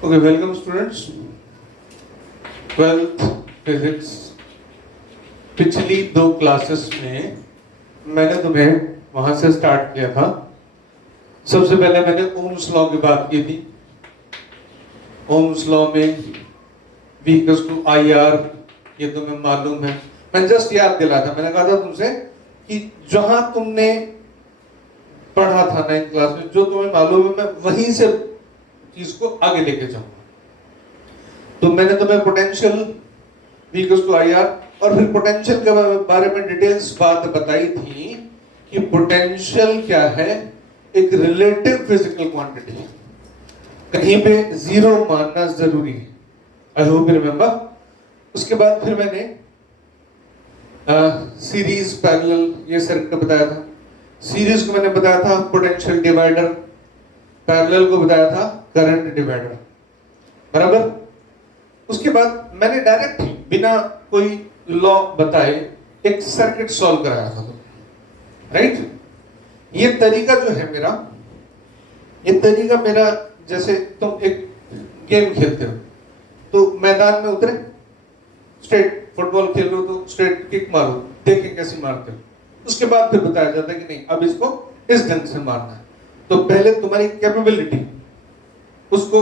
Okay, welcome students. 12th physics पिछली दो classes में मैंने तुम्हें वहां से स्टार्ट किया था। सबसे पहले मैंने ओम्स लॉ की बात की थी। ओम्स लॉ में V इक्वल्स टू IR, ये तुम्हें मालूम है। मैं जस्ट याद दिलाया था, मैंने कहा था तुमसे कि जहां तुमने पढ़ा था 9th क्लास में, जो तुम्हें मालूम है, मैं वहीं से चीज को आगे लेके जाऊंगा। तो मैंने तुम्हें potential V equals to IR और फिर पोटेंशियल के बारे में डिटेल्स बात बताई थी कि पोटेंशियल क्या है, एक रिलेटिव फिजिकल क्वांटिटी है, कहीं पे जीरो मानना जरूरी है। I hope you remember. उसके बाद फिर मैंने सीरीज पैरेलल ये सर्किट बताया था। सीरीज को मैंने बताया था पोटेंशियल डिवाइडर, पैरेलल को बताया था करंट डिवाइडर, बराबर। उसके बाद मैंने डायरेक्ट बिना कोई लॉ बताए एक सर्किट सॉल्व कराया था, राइट। ये तरीका जो है मेरा, ये तरीका मेरा, जैसे तुम एक गेम खेलते हो तो मैदान में उतरे, स्ट्रेट फुटबॉल खेल रहे हो तो स्ट्रेट किक मारो, देखें कैसे मारते हो। उसके बाद फिर बताया जाता है कि नहीं, अब इसको इस ढंग से मारना है। तो पहले तुम्हारी कैपेबिलिटी, उसको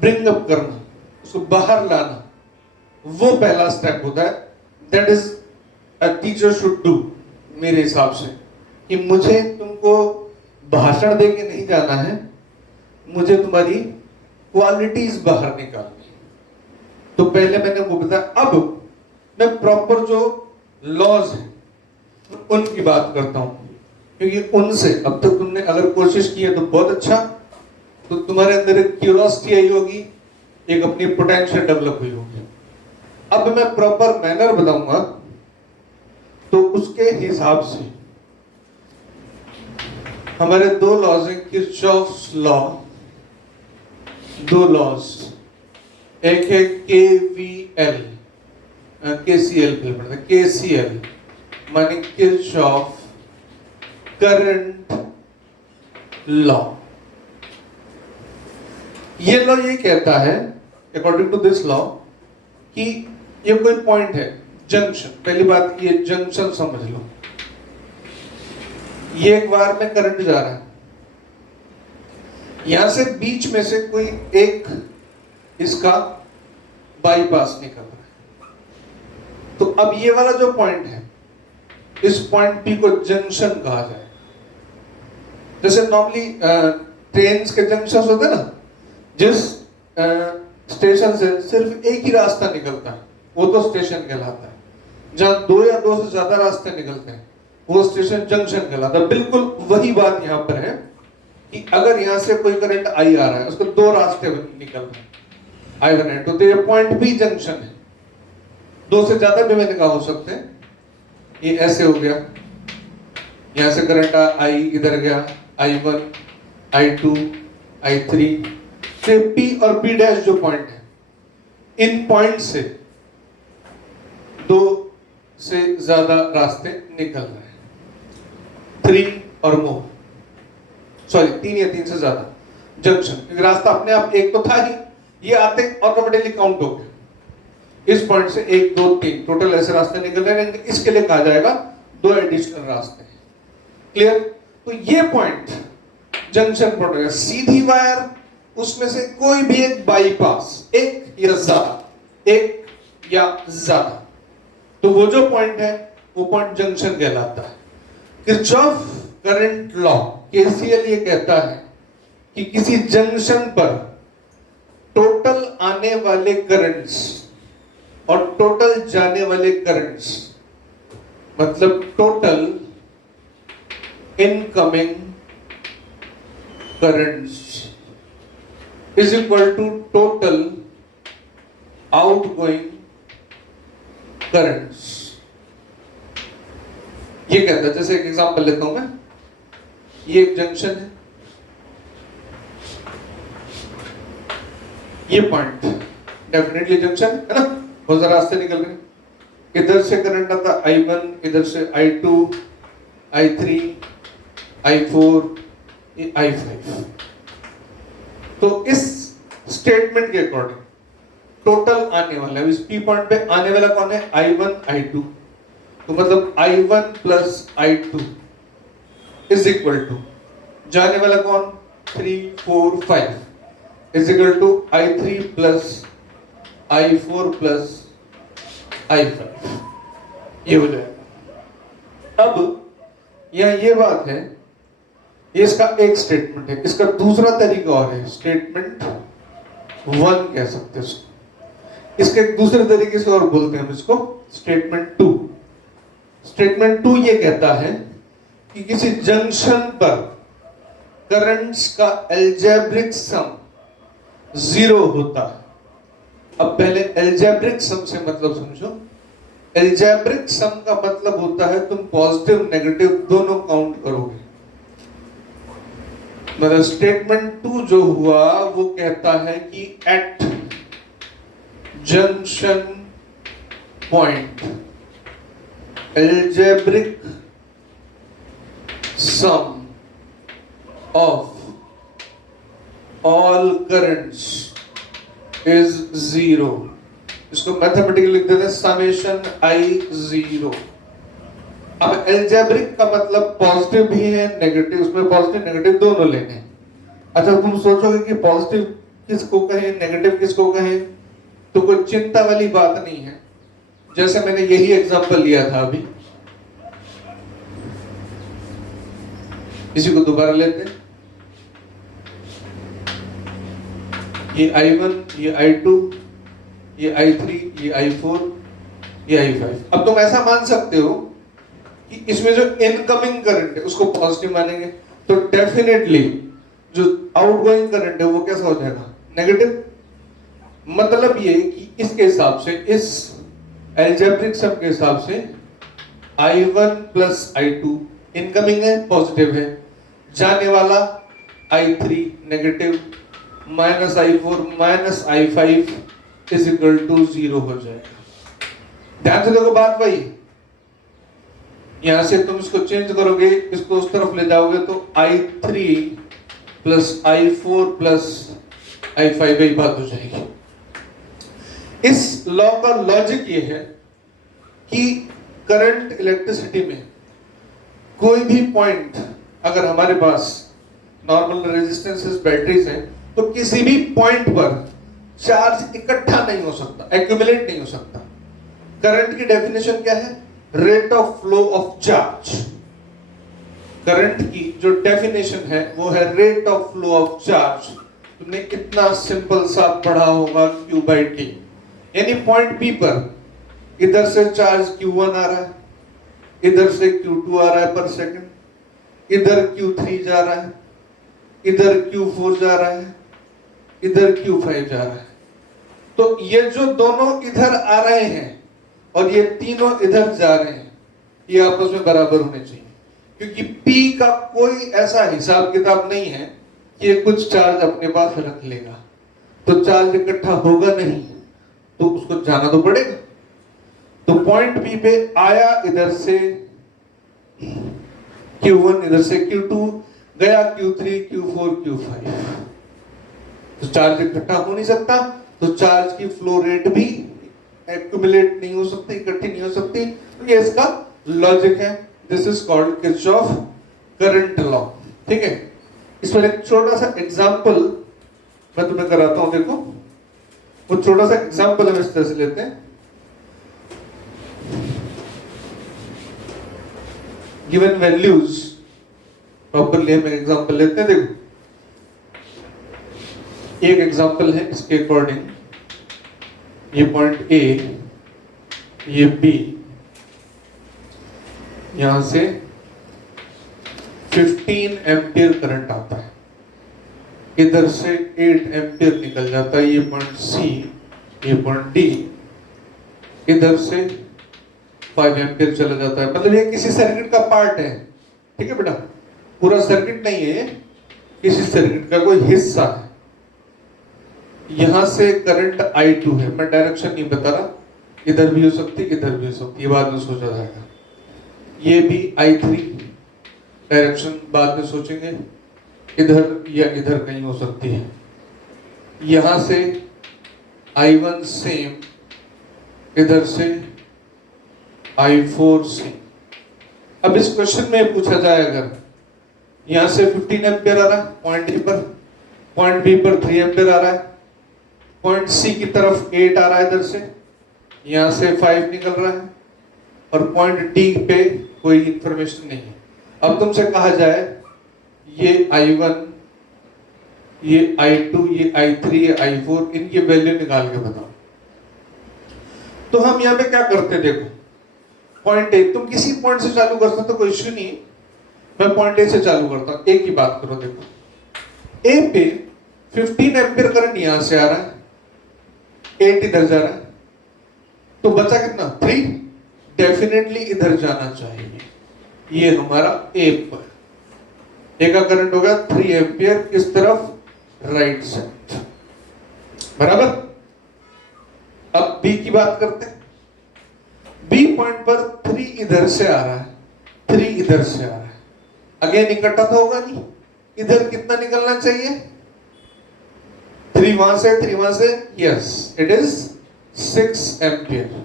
ब्रिंग अप करना, उसको बाहर लाना, वो पहला स्टेप होता है। That is a teacher should do, मेरे हिसाब से, कि मुझे तुमको भाषण दे के नहीं जाना है, मुझे तुम्हारी क्वालिटीज बाहर निकालनी है। तो पहले मैंने वो बताया। अब मैं प्रॉपर जो लॉज हैं उनकी बात करता हूं, क्योंकि उनसे अब तक तुमने अगर कोशिश की है तो बहुत अच्छा, तो तुम्हारे अंदर एक क्यूरियोसिटी आई होगी, एक अपनी पोटेंशियल डेवलप हुई होगी। अब मैं प्रॉपर मैनर बताऊंगा, तो उसके हिसाब से हमारे दो लॉज हैं, किरचॉफ्स लॉ, दो लॉज, एक है KVL, KCL पढ़ते हैं, KCL माने किरचॉफ करंट लॉ। ये लॉ ये कहता है, अकॉर्डिंग टू दिस लॉ, कि ये कोई पॉइंट है, जंक्शन। पहली बात, ये जंक्शन समझ लो। ये एक वायर में करंट जा रहा है, यहां से बीच में से कोई एक इसका बाईपास निकल रहा है। तो अब ये वाला जो पॉइंट है, इस पॉइंट P को जंक्शन कहा जाए। जैसे नॉर्मली ट्रेन के जंक्शन होते हैं ना, जिस स्टेशन से सिर्फ एक ही रास्ता निकलता है वो तो स्टेशन कहलाता है। जहां दो या दो से ज्यादा रास्ते निकलते हैं वो स्टेशन जंक्शन कहलाता है। बिल्कुल वही बात यहां पर है कि अगर यहां से कोई करंट आई आ रहा है, उसको दो रास्ते निकल रहे हैं, I1 है, तो ये पॉइंट भी जंक्शन है। दो से ज्यादा भी मैंने कहा हो सकते हैं। ये ऐसे हो गया, यहां से करंट आई इधर गया, I1, I2, I3, फिर P और P डैश जो पॉइंट है, इन पॉइंट से दो से ज्यादा रास्ते निकल रहे हैं, 3 और मोर, सॉरी 3 या 3 से ज्यादा जंक्शन, क्योंकि रास्ता अपने आप एक तो था ही, ये आते ऑटोमेटिकली काउंट हो गए। इस पॉइंट से 1 2 3 टोटल ऐसे रास्ते निकल रहे हैं, इसके लिए कहा जाएगा 2 एडिशनल रास्ते। क्लियर? तो ये पॉइंट जंक्शन पॉइंट है। सीधी वायर, उसमें से कोई भी एक बाईपास, एक या ज्यादा, एक या ज्यादा, तो वो जो पॉइंट है वो पॉइंट जंक्शन कहलाता है। किरचॉफ करंट लॉ KCL ये कहता है कि किसी जंक्शन पर टोटल आने वाले करंट्स और टोटल जाने वाले करंट्स, मतलब total incoming currents is equal to total outgoing currents. ये कहता है, जैसे एक एग्जांपल लेता हूं मैं, ये एक जंक्शन है, ये पॉइंट डेफिनेटली जंक्शन है ना, बहुत सारे रास्ते निकल रहे हैं। इधर से करंट आता I1, इधर से I2, I3, I4, I5। तो इस स्टेटमेंट के अकॉर्डिंग टोटल आने वाला है। इस पी पॉइंट पे आने वाला कौन है? I1 I2, तो मतलब I1 plus I2 is equal to जाने वाला कौन? 3 4 5 is equal to I3 plus I4 plus I5, ये हो जाएगा। अब यहां ये बात है, ये इसका एक स्टेटमेंट है, इसका दूसरा तरीका और है, स्टेटमेंट 1 कह सकते हैं इसको। इसके एक दूसरे तरीके से और बोलते हैं हम इसको स्टेटमेंट 2। स्टेटमेंट 2 ये कहता है कि किसी जंक्शन पर करंट्स का अलजेब्रिक सम 0 होता है। अब पहले अलजेब्रिक सम से मतलब समझो। अलजेब्रिक सम का मतलब होता है तुम पॉजिटिव नेगेटिव दोनों काउंट करोगे। मतलब स्टेटमेंट 2 जो हुआ वो कहता है कि at junction point algebraic sum of all currents is 0। इसको मैथमेटिकली लिख देते हैं समेशन I0। अब अलजेब्रिक का मतलब पॉजिटिव भी है नेगेटिव, उसमें पॉजिटिव नेगेटिव दोनों लेने हैं। अच्छा तुम सोचोगे कि पॉजिटिव किसको कहें नेगेटिव किसको कहें, तो कोई चिंता वाली बात नहीं है। जैसे मैंने यही एग्जांपल लिया था अभी, इसी को दोबारा लेते हैं। ये I1, ये I2, ये I3, ये I4, ये I5। अब तुम ऐसा मान सकते हो कि इसमें जो इनकमिंग करंट है उसको पॉजिटिव मानेंगे, तो डेफिनेटली जो आउटगोइंग करंट है वो कैसा हो जाएगा? नेगेटिव। मतलब ये कि इसके हिसाब से, इस अलजेब्रिक सम के हिसाब से I1 प्लस I2 इनकमिंग है, पॉजिटिव है, जाने वाला I3 negative minus I4 minus I5 is equal to 0 हो जाएगा। ध्यान से देखो बात वही, यहां से तुम इसको चेंज करोगे, इसको उस तरफ ले जाओगे तो I3 plus I4 plus I5 ही बात हो जाएगी। इस लॉ का लॉजिक ये है कि करंट इलेक्ट्रिसिटी में कोई भी पॉइंट, अगर हमारे पास नॉर्मल रेजिस्टेंसेस बैटरीज हैं, तो किसी भी पॉइंट पर चार्ज इकट्ठा नहीं हो सकता, एक्यूमुलेट नहीं हो सकता। करंट की डेफिनेशन क्या है? Rate of flow of charge. Current की जो डेफिनेशन है वो है rate of flow of charge. तुमने कितना सिंपल सा पढ़ा होगा Q/T, यानी पॉइंट P पर इधर से चार्ज Q1 आ रहा है, इधर से Q2 आ रहा है पर सेकंड, इधर Q3 जा रहा है, इधर Q4 जा रहा है, इधर Q5 जा रहा है। तो ये जो दोनों इधर आ रहे हैं और ये तीनों इधर जा रहे हैं, ये आपस में बराबर होने चाहिए, क्योंकि P का कोई ऐसा हिसाब किताब नहीं है कि ये कुछ चार्ज अपने पास रख लेगा, तो चार्ज इकट्ठा होगा नहीं, तो उसको जाना तो पड़ेगा। तो पॉइंट P पे आया इधर से Q1, इधर से Q2, गया Q3, Q4, Q5, तो चार्ज इकट्ठा हो नहीं सकता, तो चार्ज की फ्लो रेट भी एक्यूमुलेट नहीं हो सकती, इकट्ठी नहीं हो सकती। तो ये इसका लॉजिक है। This is called Kirchhoff current law. ठीक है, इस पर एक छोटा सा एग्जांपल मैं तुम्हें कराता हूं। देखो, वो छोटा सा एग्जांपल हम इस तरह से लेते हैं। गिवन वैल्यूज प्रॉपरली हम एग्जांपल लेते हैं। देखो, एक एग्जांपल है इसके अकॉर्डिंग, ये पॉइंट ए, ये बी, यहां से 15 एम्पियर करंट आता है, इधर से 8 एम्पियर निकल जाता है, ये पॉइंट सी, ये पॉइंट डी, इधर से 5 एम्पियर चला जाता है। मतलब ये किसी सर्किट का पार्ट है। ठीक है बेटा, पूरा सर्किट नहीं है, किसी सर्किट का कोई हिस्सा है। यहां से करंट I2 है, मैं डायरेक्शन नहीं बता रहा, इधर भी हो सकती, इधर भी हो सकती, ये बाद में सोचा जाएगा। ये भी I3, डायरेक्शन बाद में सोचेंगे, इधर या इधर कहीं हो सकती है। यहां से I1 सेम, इधर से I4 सेम। अब इस क्वेश्चन में पूछा जाए अगर यहां से 15 एम्पियर आ रहा है पॉइंट ए पर, पॉइंट बी पर 3 एम्पियर आ रहा है, पॉइंट सी की तरफ 8 आ रहा है इधर से, यहां से 5 निकल रहा है, और पॉइंट डी पे कोई इंफॉर्मेशन नहीं है। अब तुमसे कहा जाए ये I1, ये I2, ये I3, ये I4, इनकी वैल्यू निकाल के बताओ। तो हम यहाँ पे क्या करते, देखो पॉइंट ए, तुम किसी पॉइंट से चालू कर सकते हो, कोई इश्यू नहीं। मैं पॉइंट ए से चालू करता हूं, ए की बात करो। देखो ए पे 15 एम्पियर करंट यहां से आ रहा है, 8 इधर जा रहा है, तो बचा कितना 3, डेफिनेटली इधर जाना चाहिए। ये हमारा ए पर ए का करंट होगा 3 एम्पियर किस तरफ, राइट साइड, बराबर। अब बी की बात करते हैं। बी पॉइंट पर 3 इधर से आ रहा है, 3 इधर से आ रहा है, अगेन इकट्ठा तो होगा नहीं, इधर कितना निकलना चाहिए, 3 वहां से, 3 वहां से, यस इट इज 6 एम्पियर।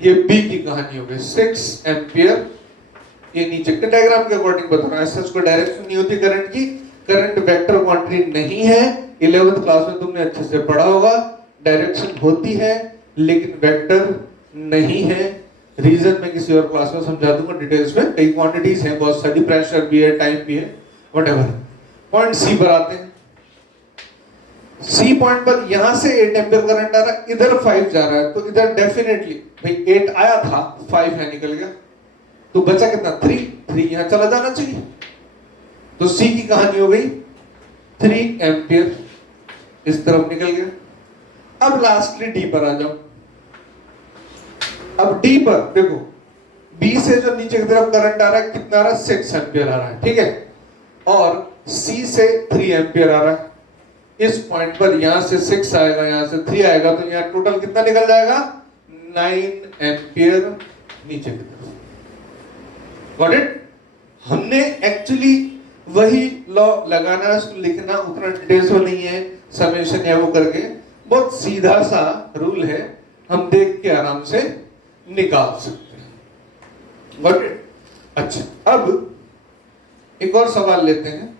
ये बी की कहानी हो गई, 6 एम्पियर। ये नीचे के डायग्राम के अकॉर्डिंग बता रहा हूं, ऐसा कोई डायरेक्शन नहीं होती करंट की, करंट वेक्टर क्वांटिटी नहीं है। 11th क्लास में तुमने अच्छे से पढ़ा होगा, डायरेक्शन होती है लेकिन वेक्टर नहीं है। रीजन मैं किसी और क्लास में समझा दूंगा डिटेल्स में, कई क्वांटिटीज हैं बहुत सारी, प्रेशर भी है, टाइम भी है, व्हाटएवर। पॉइंट सी पर आते हैं। सी पॉइंट पर यहां से 8 एम्पियर करंट आ रहा है, इधर 5 जा रहा है, तो इधर डेफिनेटली भाई 8 आया था, 5 है निकल गया, तो बचा कितना 3 यहां चला जाना चाहिए। तो सी की कहानी हो गई 3 एम्पियर इस तरफ निकल गया। अब लास्टली डी पर आ जाओ। अब डी पर देखो, बी से जो नीचे की तरफ करंट आ रहा है कितना आ रहा है, 6 एम्पियर आ रहा है, ठीक है, और सी से 3 एम्पियर आ रहा है। इस पॉइंट पर यहां से 6 आएगा, यहां से 3 आएगा, तो यहां टोटल कितना निकल जाएगा, 9 एम्पियर नीचे की तरफ। Got it? हमने एक्चुअली वही लॉ लगाना, लिखना उतना डिटेल्स में नहीं है, समेशन है वो करके, बहुत सीधा सा रूल है, हम देख के आराम से निकाल सकते हैं। Got it? अच्छा, अब एक और सवाल लेते हैं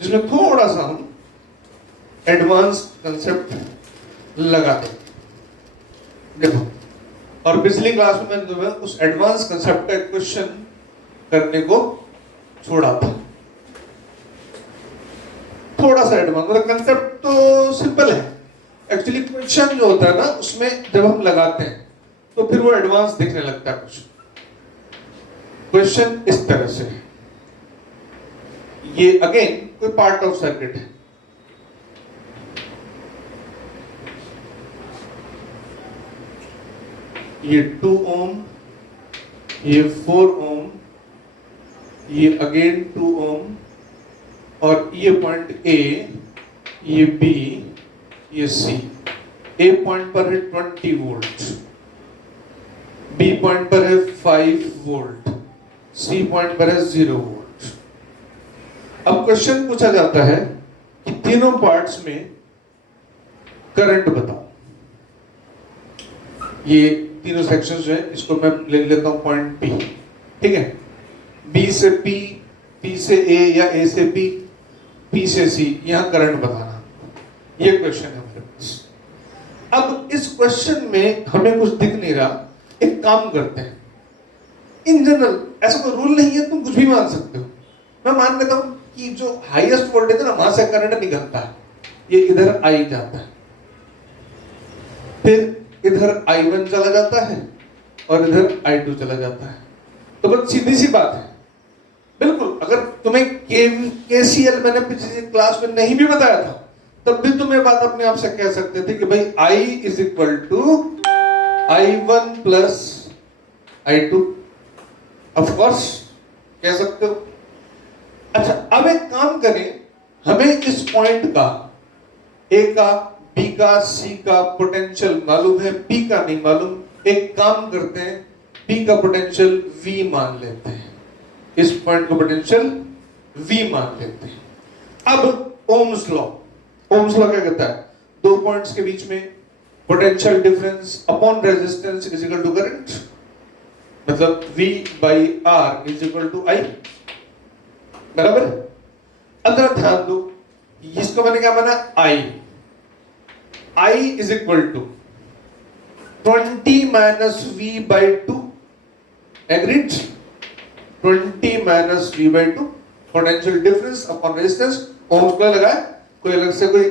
जिसमें थोड़ा सा हम एडवांस कंसेप्ट लगा दें। देखो, और पिछली क्लास में मैंने तुम्हें उस एडवांस कंसेप्ट का क्वेश्चन करने को छोड़ा था। थोड़ा सा एडवांस, मतलब कंसेप्ट तो सिंपल है, एक्चुअली क्वेश्चन जो होता है ना उसमें जब हम लगाते हैं तो फिर वो एडवांस दिखने लगता है कुछ। क्वेश्चन इस तरह से, ये अगेन कोई पार्ट ऑफ सर्किट है, ये 2 ओम, ये 4 ओम, ये अगेन 2 ओम, और ये पॉइंट ए, ये बी, ये सी। ए पॉइंट पर है 20 वोल्ट, बी पॉइंट पर है 5 वोल्ट, सी पॉइंट पर है 0 वोल्ट। अब क्वेश्चन पूछा जाता है कि तीनों पार्ट्स में करंट बताओ। ये तीनों सेक्शंस जो है, इसको मैं ले लेता हूं पॉइंट पी, ठीक है, बी से पी, पी से ए या ए से पी, पी से सी, यहां करंट बताना, ये क्वेश्चन है हमारे पास। अब इस क्वेश्चन में हमें कुछ दिख नहीं रहा, एक काम करते हैं, इन जनरल ऐसा कोई रूल नहीं है, तुम कुछ भी मान सकते हो। मैं मान लेता हूं कि जो हाईएस्ट वोल्टेज है ना वहां से करंट निकलता है, ये इधर आई जाता है, फिर इधर I1 चला जाता है और इधर I2 चला जाता है। तो बहुत सीधी सी बात है, बिल्कुल। अगर तुम्हें KCL मैंने पिछली क्लास में नहीं भी बताया था तब भी तुम ये बात अपने आप से कह सकते थे कि भाई I is equal to I1 plus I2, of course कह सकते हो। अच्छा, अब एक काम करें, हमें इस पॉइंट का, ए का, बी का, सी का पोटेंशियल मालूम है, पी का नहीं मालूम। एक काम करते हैं, पी का पोटेंशियल V मान लेते हैं, इस पॉइंट का पोटेंशियल V मान लेते हैं। अब ओम्स लॉ क्या कहता है, पॉइंट्स के बीच में potential difference upon resistance is equal to current, मतलब V by R is equal to I, बराबर। अंदर ध्यान दो, इसको मैंने क्या बना I is equal to 20 minus V by 2, agreed. 20 minus V by 2 potential difference upon resistance, ohm's का लगाया, कोई अलग से कोई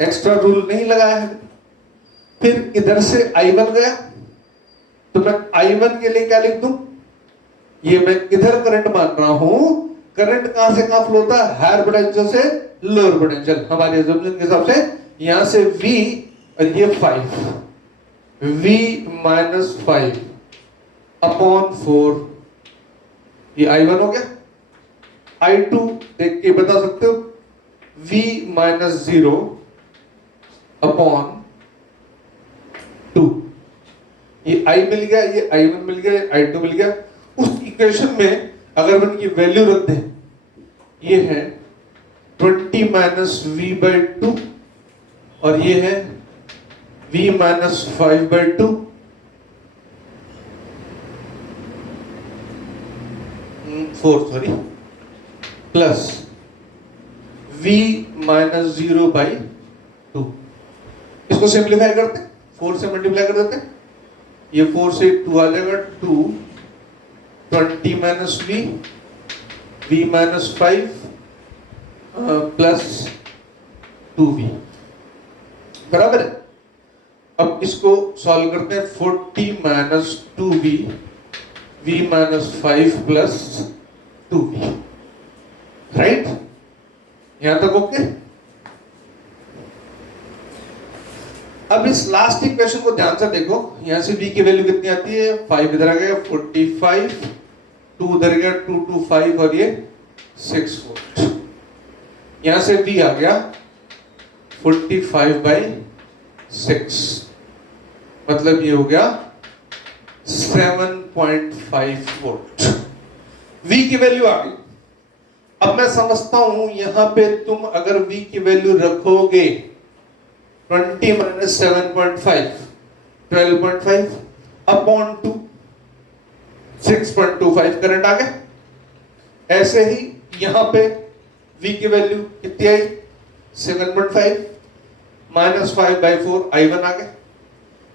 एक्स्ट्रा रूल नहीं लगाया है। फिर इधर से I बन गया, तो मैं I1 के लिए क्या लिख दूं, ये मैं इधर करंट मान रहा हूं। करंट कहां से कहां फ्लो होता है, हायर पोटेंशियल से लोअर पोटेंशियल, हमारे एजम्पशन के हिसाब से यहां से V और ये 5, V माइनस 5 अपॉन 4, ये I1 हो गया। I2 देख के बता सकते हो, V माइनस 0 अपॉन 2, ये I मिल गया, ये I1 मिल गया, ये I2 मिल गया। उस इक्वेशन में अगर हम इनकी वैल्यू रख दें, ये है 20 माइनस V बाई 2 और ये है V minus 5 by 2, 4 sorry, plus V minus 0 by 2। इसको सिंप्लीफाई करते हैं, 4 से मल्टीप्लाई कर देते हैं, ये 4 से 2 आ जाएगा 2, 20 minus V minus 5 plus 2V, बराबर है। अब इसको सॉल्व करते हैं, 40 minus 2V, V minus 5 plus 2V, right. यहां तक ओके। अब इस लास्ट इक्वेशन को ध्यान से देखो, यहां से V की वैल्यू कितनी आती है, 5 इधर आ गया, 45, 2 उधर गया, 2 2 5 और ये 6 वोल्ट। यहां से V आ गया 45 बाई 6, मतलब ये हो गया 7.5 वोल्ट। V की वैल्यू आ गई। अब मैं समझता हूं यहां पे तुम अगर V की वैल्यू रखोगे 20 माइनस 7.5, 12.5 अपॉन 2, 6.25 करंट आ गया। ऐसे ही यहां पे V की वैल्यू कितनी आई, 7.5 माइनस 5 बाई 4, I1 आ गया।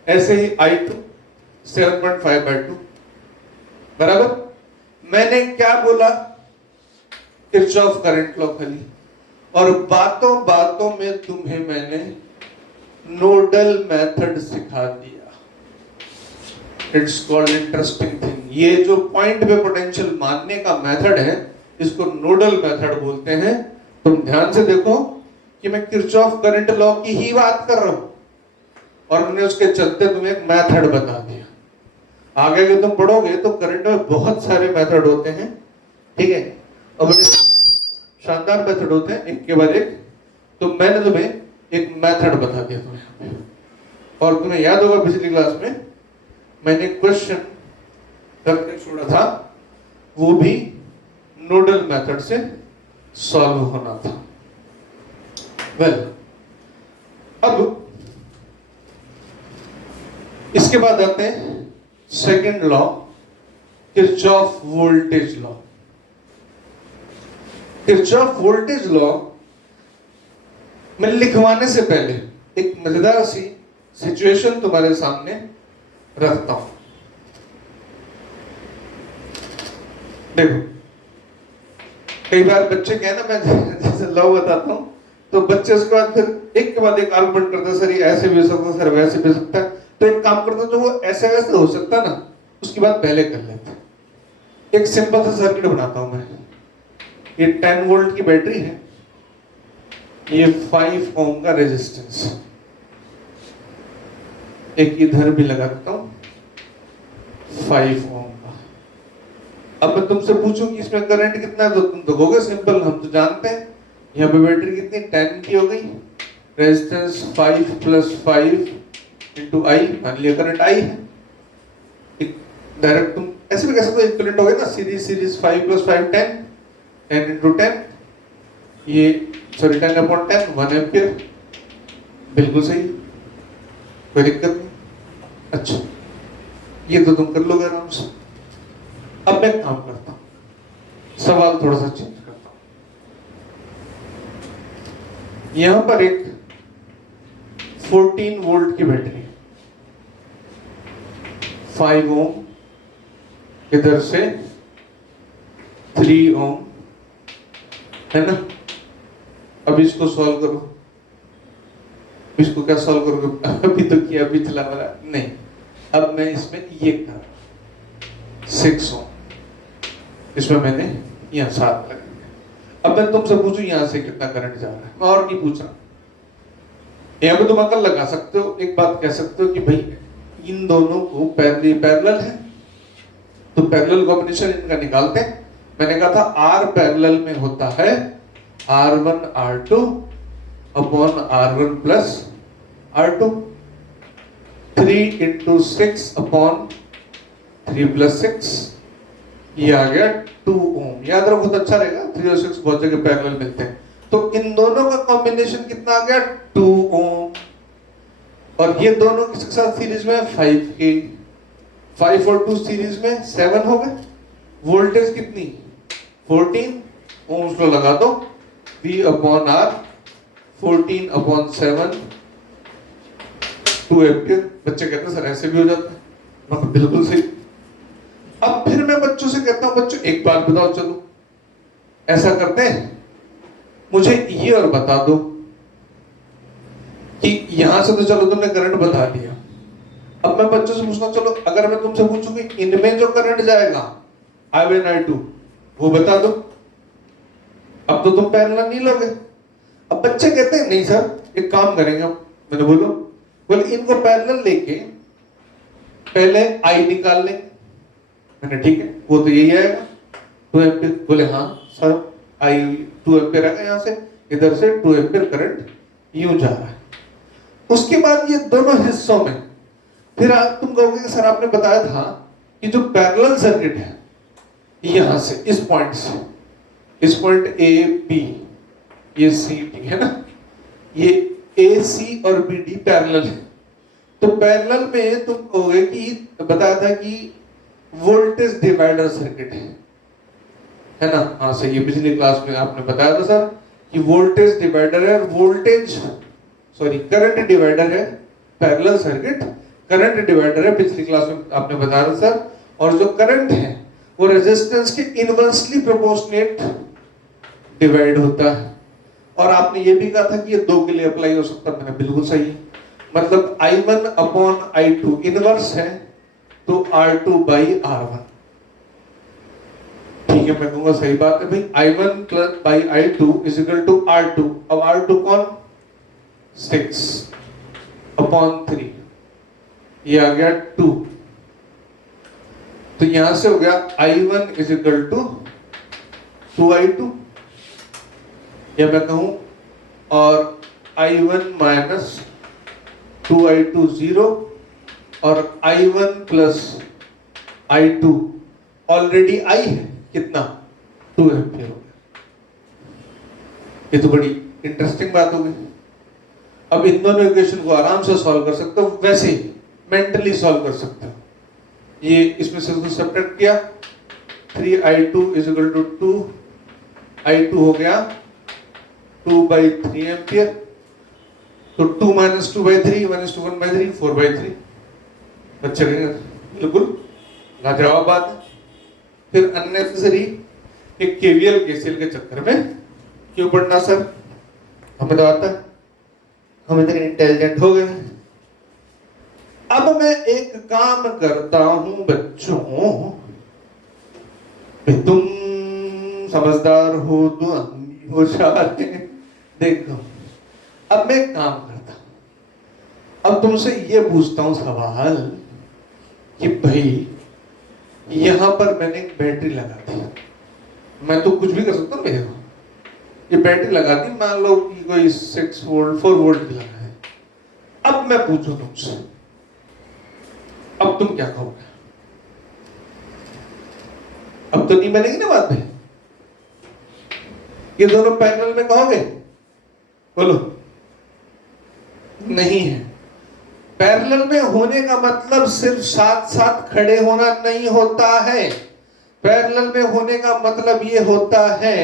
ऐसे ही I2 7.5 बाई 2, बराबर। मैंने क्या बोला, किरचॉफ करंट लॉ खाली, और बातों बातों में तुम्हें मैंने नोडल मेथड सिखा दिया। It's called interesting thing. ये जो पॉइंट पे पोटेंशियल मानने का मेथड है, इसको नोडल मेथड बोलते हैं। तुम ध्यान से देखो कि मैं किरचॉफ करंट लॉ की ही बात कर रहा हूं, और मैंने उसके चलते तुम्हें एक मेथड बता दिया। आगे अगर तुम पढ़ोगे तो करंट में बहुत सारे मेथड होते हैं, ठीक है, और बड़े शानदार मेथड होते हैं, एक के बाद एक। तो मैंने तुम्हें एक मेथड बता दिया तुम्हें, और तुम्हें याद होगा पिछली क्लास में मैंने क्वेश्चन करके छोड़ा था, वो भी नोडल मेथड से सॉल्व होना था। वेल, अब इसके बाद आते हैं second law, Kirchhoff voltage law. Kirchhoff voltage law मैं लिखवाने से पहले एक मजेदार सी सिचुएशन तुम्हारे सामने रखता हूं। देखो, कई बार बच्चे कहे ना, मैं जैसे लॉ बताता हूं तो बच्चे उसके बाद फिर एक के बाद एक आर्गुमेंट करते हैं, सर ये ऐसे भी हो सकता है, सर वैसे भी हो सकता है। तो एक काम करते हैं, जो वो ऐसे वैसे हो सकता है ना, उसकी बात पहले कर लेते हैं। एक सिंपल सा सर्किट बनाता हूं मैं। ये 10 वोल्ट की बैटरी है, ये 5 ओम का रेजिस्टेंस, एक इधर भी लगा देता हूं 5 ओम का। अब मैं तुमसे पूछूं कि इसमें करंट कितना है, तो तुम तो कहोगे सिंपल, हम तो जानते हैं। यहाँ पे बैटरी कितनी 10 की हो गई, रेजिस्टेंस 5 प्लस 5 इंटू आई, मान लिया करंट आई है। डायरेक्ट तुम ऐसे भी कह सकते हो, इक्विवेलेंट हो गया ना, सीरीज 5 प्लस 5 10, 10 इंटू 10, ये सॉरी 10 अपॉन 10, 1 एम्पियर, बिल्कुल सही। कोई दिक्कत नहीं? अच्छा, ये तो तुम कर लोगे आराम से। अब मैं काम करता हूं, सवाल थोड़ा सा चेंज करता हूं। यहां पर एक 14 वोल्ट की बैटरी, 5 ओम, इधर से 3 ओम, है ना? अब इसको सॉल्व करो। इसको क्या सॉल्व करोगे? अभी तो किया, अभी चला वाला नहीं। अब मैं इसमें ये कर 6 ओम, इसमें मैंने यहाँ 7 लगा दिया। अब मैं तुमसे पूछूं यहाँ से कितना करंट जा रहा है, मैं और नहीं पूछ रहा। यहाँ पे तुम अकल लगा सकते हो, एक बात कह सकते हो कि भाई इन दोनों को पैरेलल है, तो पैरेलल कॉम्बिनेशन इनका निकालते हैं। मैंने कहा था आर पैरेलल में होता है R1 R2 upon R1 plus R2, 3 into 6 upon 3 plus 6, ये आ गया 2 ओम। याद रखो, बहुत अच्छा रहेगा, 3 और 6 बहुत जगह पैरेलल मिलते हैं। तो इन दोनों का कॉम्बिनेशन कितना आ गया? 2 ओम। और ये दोनों किसके साथ सीरीज में? 5 के। 5 और 2 सीरीज में 7 हो गए। वोल्टेज कितनी? 14 ओम्स को लगा दो, V upon R, 14 upon 7, 2 ampere. बच्चे कहते हैं सर ऐसे भी हो जाता है। बिल्कुल सही। अब फिर मैं बच्चों से कहता हूं, बच्चों एक बात बताओ, चलो ऐसा करते हैं, मुझे ये और बता दो कि यहां से तो चलो तुमने करंट बता दिया। अब मैं बच्चों से पूछना, चलो अगर मैं तुमसे पूछूं कि इनमें जो करंट जाएगा I1 I2 वो बता दो। अब तो तुम पैरेलल नहीं लोगे। अब बच्चे कहते हैं नहीं सर, एक काम करेंगे। मैंने बोले इनको पैरेलल लेके पहले I निकाल लेंगे। मैंने ठीक है, वो तो यही आएगा 2 एम्पियर। बोले हाँ सर, I 2 एम्पियर आएगा, यहाँ से इधर से 2 एम्पियर करंट यूं जा रहा है। उसके बाद ये दोनों हिस्सों में फिर तुम कहोगे कि सर आपने बताया था कि जो पैरेलल सर्किट है यहां से इस पॉइंट से, इस पॉइंट A B, ये C D है ना, ये AC और BD पैरेलल है। तो पैरेलल में तुम कहोगे कि बताया था कि वोल्टेज डिवाइडर सर्किट है ना? हाँ सही है, पिछली क्लास में आपने बताया था सर कि वोल्टेज डिवाइडर है, करंट डिवाइडर है पैरेलल सर्किट, करंट डिवाइडर है, पिछली क्लास में आपने बताया था सर। और जो करंट है वो रेजिस्टेंस के इनवर्सली प्रोपोर्शनेट डिवाइड होता है। और आपने ये भी कहा था कि ये 2 के लिए अप्लाई हो सकता है। मैंने बिल्कुल सही है, मतलब I1 अपॉन I2 इनवर्स है तो R2 बाई R1। ठीक है, मैं कहूंगा सही बात है भाई, I1 plus by I2 is equal to R2। अब R2 कौन? 6 अपॉन 3, ये आ गया 2। तो यहां से हो गया I1 is equal to 2I2, या मैं कहूं और I1 माइनस 2I2 0, और I1 plus I2 already I है कितना? 2 एम्पियर हो गया। ये तो बड़ी इंटरेस्टिंग बात हो गई। अब इन दोनों इक्वेशन को आराम से सॉल्व कर सकते हो, वैसे ही मेंटली सॉल्व कर सकते हो। ये इसमें से कुछ सब्ट्रैक्ट किया, 3I2 is equal to 2I2 हो गया 2/3 एम्पियर। तो 2 माइनस 2/3, 1:1/3, 4/3। अच्छा बिल्कुल लाजवाब बात है। फिर अननेसेसरी एक केवीएल केसीएल के चक्कर में क्यों पढ़ना सर, हमें तो आता है, हम इतने इंटेलिजेंट हो गए। अब मैं एक काम करता हूं बच्चों, तुम समझदार हो तो हम भी होशियार हैं। देखो अब मैं एक काम करता हूं, अब तुमसे ये पूछता हूं सवाल कि भाई यहां पर मैंने एक बैटरी लगा दी, मैं तो कुछ भी कर सकता हूं। देखो ये बैटरी लगा दी, मान लो कि कोई 6 वोल्ट 4 वोल्ट की लगा है। अब मैं पूछूं तुमसे, अब तुम क्या कहोगे? अब तो नहीं बनेगी ना बात में, ये दोनों पैरेलल में कहोगे? बोलो नहीं है। पैरेलल में होने का मतलब सिर्फ साथ साथ खड़े होना नहीं होता है। पैरेलल में होने का मतलब ये होता है,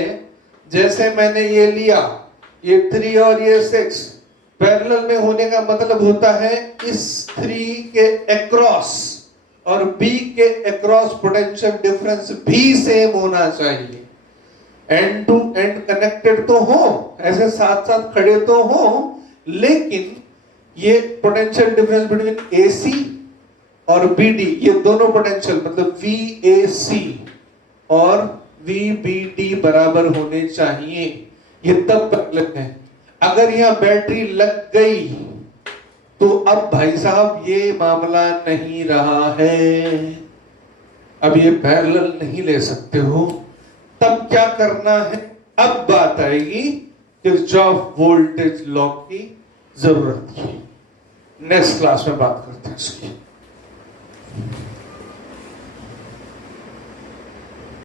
जैसे मैंने ये लिया, ये 3 और ये 6, पैरेलल में होने का मतलब होता है इस 3 के अक्रॉस और B के अक्रॉस पोटेंशियल डिफरेंस भी सेम होना चाहिए। एंड टू एंड कनेक्टेड तो हो, ऐसे साथ साथ खड़े तो हो, लेकिन ये पोटेंशियल डिफरेंस बिटवीन AC और BD, ये दोनों पोटेंशियल मतलब VAC और VBD बराबर होने चाहिए, ये तब पैरेलल है। अगर यहां बैटरी लग गई तो अब भाई साहब ये मामला नहीं रहा है, अब ये पैरेलल नहीं ले सकते हो। तब क्या करना है? अब बात आएगी किरचॉफ वोल्टेज लॉ की जरूरत की। नेक्स्ट क्लास में बात करते हैं इसकी।